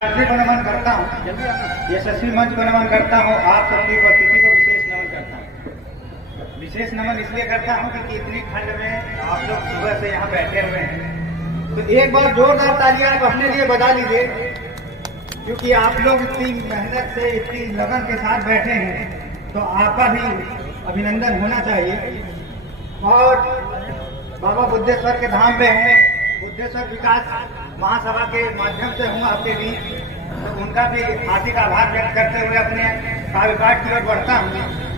को नमन करता हूँ, यशस्वी मंच को नमन करता हूँ, आप सबकी उपस्थिति को विशेष नमन करता हूँ। विशेष नमन इसलिए करता हूँ कि इतनी ठंड में आप लोग सुबह से यहाँ बैठे हुए हैं, तो एक बार जोरदार तालियां आप अपने लिए बजा लीजिए, क्योंकि आप लोग इतनी मेहनत से इतनी लगन के साथ बैठे हैं, तो आपका भी अभिनंदन होना चाहिए। और बाबा बुद्धेश्वर के धाम में हैं, बुद्धेश्वर विकास महासभा के माध्यम से हूँ आपके बीच, तो उनका भी हार्दिक आभार व्यक्त करते हुए अपने काव्य पाठ की ओर बढ़ता हूँ।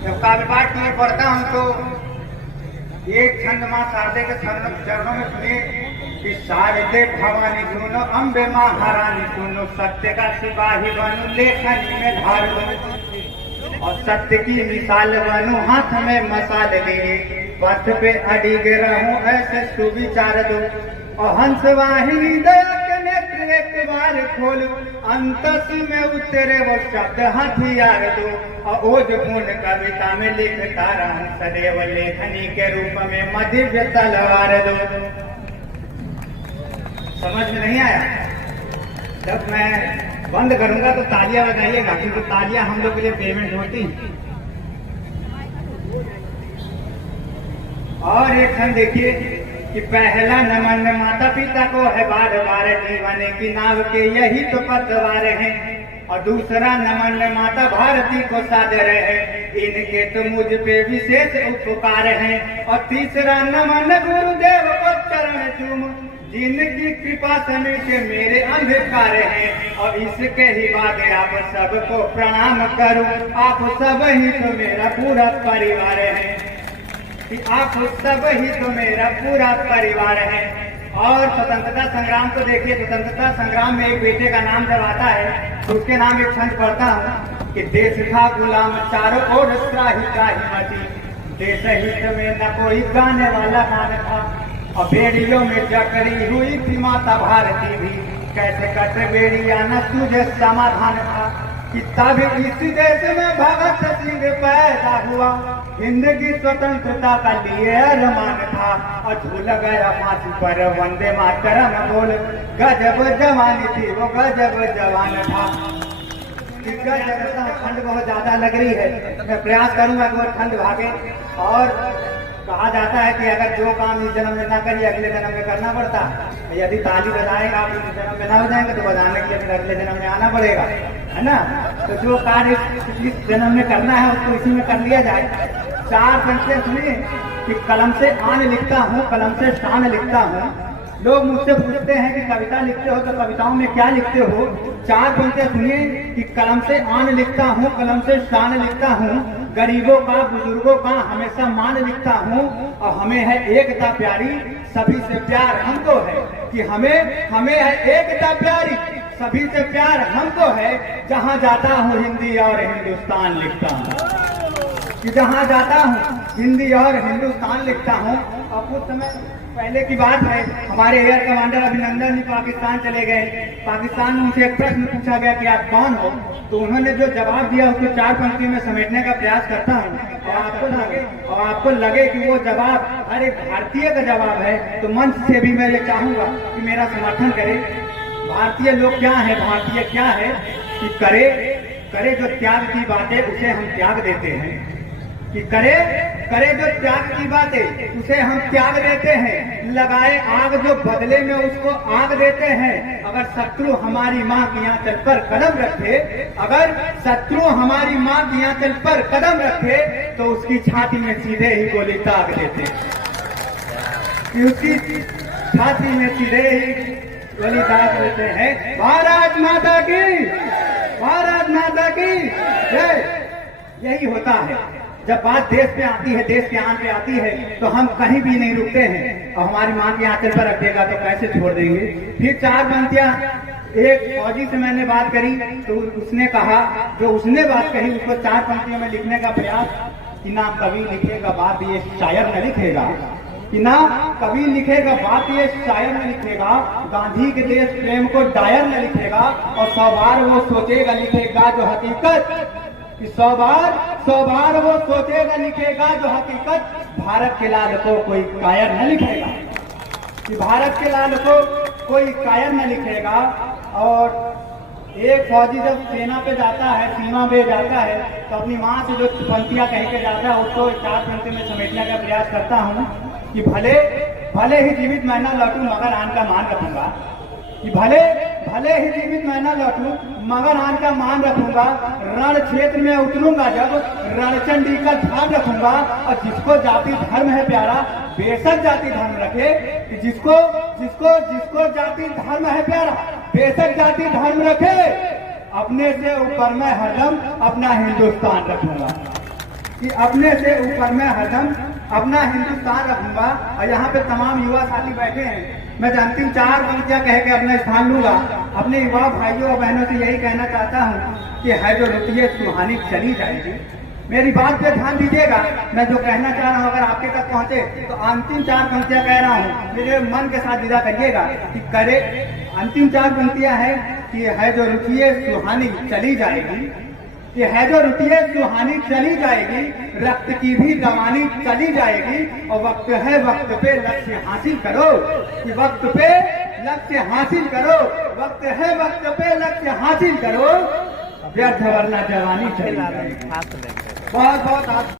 जब काव्य पाठ की ओर बढ़ता हूँ तो एक छंद माँ शारदे के चरणों में सुनिए कि शारदे भवानी सुनो, अम्बे महारानी सुनो, सत्य का सिपाही बनूं, लेखनी में धार बनूं और सत्य की मिसाल बनूं, हाथ में मसाल लिए पथ पे अडिग रहूं, ऐसे सुविचार दो और हंस वाहिनी दया के नेत्र एक बार खोल, अंतस में उतरे वो शब्द हथियार दो और ओज पूर्ण कविता में लिखता रहूं, सदैव लेखनी के रूप में मध्य तलवार दो। समझ में नहीं आया? जब मैं बंद करूंगा तो तालियां बजाइएगा, क्योंकि तालियां हम लोग के लिए पेमेंट होती है। और एक क्षण देखिए कि पहला नमन माता पिता को है, बार बार जीवन की नाव के यही तो पतवार हैं, और दूसरा नमन माता भारती को सादर है, इनके तो मुझ पे विशेष उपकार हैं, और तीसरा नमन गुरुदेव को चरण चूम, जिनकी कृपा से के मेरे अंधकार हैं, और इसके ही बाद आप सबको प्रणाम करूं, आप सब ही तो मेरा पूरा परिवार है, कि आप सब ही तो मेरा पूरा परिवार है। और स्वतंत्रता संग्राम को देखिए, स्वतंत्रता संग्राम में एक बेटे का नाम जब आता है तो उसके नाम एक छंद पढ़ता हूँ कि देश था गुलाम चारों ओर त्राही त्राही मची, देश हित में न कोई गाने वाला गान था, और बेड़ियों में जकड़ी हुई थी माता भारती भी, कैसे कट बेड़िया न तुझे समाधान था, कि तब इस देश में भगत सिंह पैदा हुआ, हिंद की स्वतंत्रता का लिए अरमान था, और झूल गया फांसी पर वंदे मातरम बोल, गजब जवानी थी वो गजब जवान था। ठंड बहुत ज्यादा लग रही है, मैं प्रयास करूंगा कि वो ठंड भागे। और कहा जाता है कि अगर जो काम इस जन्म में ना करिए अगले जन्म में करना पड़ता है, यदि ताली बजाएगा आप इस जन्म में ना हो जाएंगे तो बजाने के लिए फिर अगले जन्म में आना पड़ेगा, है ना। तो जो कार्य इस जन्म में करना है उसको इसी में कर लिया जाए। चार पंक्तियां सुनिए कि कलम से आन लिखता हूँ, कलम से शान लिखता हूँ। लोग मुझसे पूछते हैं कि कविता लिखते हो तो कविताओं में क्या लिखते हो। चार पंक्तियां सुनिए कि कलम से आन लिखता हूँ, कलम से शान लिखता हूँ, गरीबों का बुजुर्गों का हमेशा मान लिखता हूँ, और हमें है एकता प्यारी सभी से प्यार हमको है, कि हमें है एकता प्यारी सभी से प्यार हमको है, जहाँ जाता हूँ हिंदी और हिंदुस्तान लिखता हूँ, कि जहाँ जाता हूँ हिंदी और हिंदुस्तान लिखता हूँ। और कुछ समय पहले की बात है, हमारे एयर कमांडर अभिनंदन जी पाकिस्तान चले गए। पाकिस्तान में उनसे एक प्रश्न पूछा गया कि आप कौन हो, तो उन्होंने जो जवाब दिया उसको चार पंक्ति में समेटने का प्रयास करता हूँ, और आपको लगे कि वो जवाब अरे भारतीय का जवाब है, तो मंच से भी मैं ये चाहूंगा कि मेरा समर्थन करें। भारतीय लोग क्या है, भारतीय क्या है कि करे जो त्याग की बातें उसे हम त्याग देते हैं, कि करे जो त्याग की बातें उसे हम त्याग देते हैं, लगाए आग जो बदले में उसको आग देते हैं। अगर शत्रु हमारी माँ की आंचल पर कदम रखे, अगर शत्रु हमारी माँ की आंचल पर कदम रखे, तो उसकी छाती में सीधे ही गोली दाग देते हैं, कि उसकी छाती में सीधे ही गोली दाग देते हैं। भारत माता की, भारत माता की जय। यही होता है जब बात देश पे आती है, देश के आन पे आती है, तो हम कहीं भी नहीं रुकते हैं, और हमारी माँ की आंचल पर रखेगा तो कैसे छोड़ देंगे। फिर चार पंक्तियां, एक फौजी से मैंने बात करी तो उसने कहा, जो उसने बात कही उसको चार पंक्तियों में लिखने का प्रयास, कि ना कवि लिखेगा बात ये शायर न लिखेगा, कि ना कवि लिखेगा बात ये शायर न लिखेगा, गांधी के देश प्रेम को डायर न लिखेगा, और 100 बार वो सोचेगा लिखेगा जो हकीकत, कि 100 बार वो सोचेगा लिखेगा जो हकीकत, भारत के लाल को कोई कायर न लिखेगा, कि भारत के लाल को कोई कायर न लिखेगा। और एक फौजी जब सेना पे जाता है, सीमा पे जाता है, तो अपनी माँ से जो पंक्तियां कह के जाता है उसको 4 पंक्ति में समेटने का प्रयास करता हूँ कि भले भले ही जीवित मैं न लौटूं मगर आन का मान रखूंगा। कि भले भले ही जीवित मैं न लौटूं मगर आन का मान रखूंगा। रण क्षेत्र में उतरूंगा जब रणचंडी का ध्यान रखूंगा। और जिसको जाति धर्म है प्यारा बेशक जाति धर्म रखे। कि जिसको जिसको जिसको जाति धर्म है प्यारा बेशक जाति धर्म रखे। अपने से ऊपर मैं हरदम अपना हिंदुस्तान रखूंगा। कि अपने से ऊपर मैं हरदम अपना हिंदुस्तान रखूंगा। और यहाँ पे तमाम युवा साथी बैठे हैं। मैं अंतिम 4 पंक्तियां कह के अपना स्थान लूंगा। अपने युवा भाइयों और बहनों से यही कहना चाहता हूँ कि है जो रुपये सुहानी चली जाएगी। मेरी बात पे ध्यान दीजिएगा। मैं जो कहना चाह रहा हूँ अगर आपके तक पहुंचे तो अंतिम 4 पंक्तियां कह रहा हूँ, मेरे मन के साथ विदा करिएगा कि करे। अंतिम 4 पंक्तियां हैं कि है जो रुपये सुहानी चली जाएगी। ये है जो रुपये सुहानी चली जाएगी। रक्त की भी रवानी चली जाएगी। और वक्त है वक्त पे लक्ष्य हासिल करो। कि वक्त पे लक्ष्य हासिल करो। वक्त है वक्त पे लक्ष्य हासिल करो। व्यर्थ वरना जवानी चली जाएगी। बहुत बहुत